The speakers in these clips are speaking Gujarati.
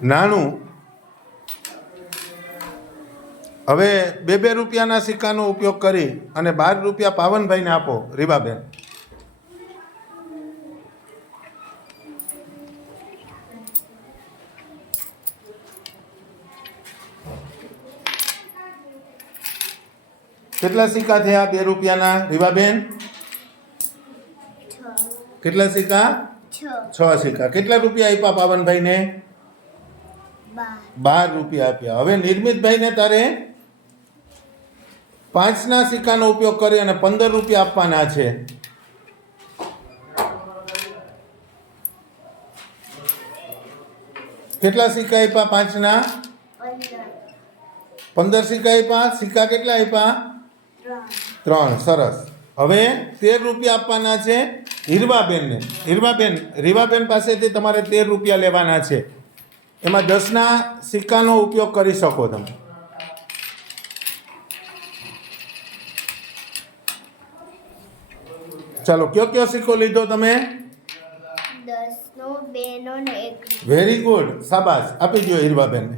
નાણું હવે 2 રૂપિયાના સિક્કાનો ઉપયોગ કરી અને 12 રૂપિયા પાવનભાઈને આપો. રીવાબેન, કેટલા સિક્કા થયા 2 રૂપિયાના? રીવાબેન, કેટલા સિક્કા? 6 સિક્કા. કેટલા રૂપિયા આપ્યા પાવનભાઈને? 12 રૂપિયા આપ્યા. હવે નિર્મિતભાઈને તારે 5ના સિક્કાનો ઉપયોગ કરી અને 15 રૂપિયા આપવાના છે. કેટલા સિક્કા આપ્યા 5ના? 15 સિક્કા આપ્યા. સિક્કા કેટલા આપ્યા? 3. સરસ. હવે 13 રૂપિયા આપવાના છે હીરવાબેનને. રીવાબેન પાસેથી તમારે 13 રૂપિયા લેવાના છે. એમાં 10ના સિક્કાનો ઉપયોગ કરી શકો તમે. ચાલો, કયો સિક્કો લીધો તમે? 10નો, 2નો ને 1. વેરી ગુડ, શાબાશ. આપી દો હીરવાબેનને.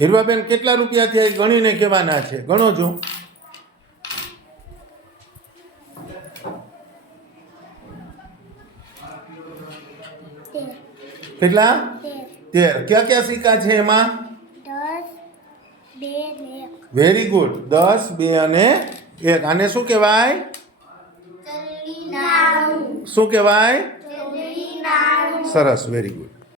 હીરવાબેન, કેટલા રૂપિયા થયા એ ગણીને કહેવાના છે. ગણો છો? કેટલા? 13. ક્યાં સિક્કા છે એમાં? 10, 2 ને 1. Very good. 10, 2 અને 1. આને શું કહેવાય? શું કહેવાય? સરસ, વેરી ગુડ.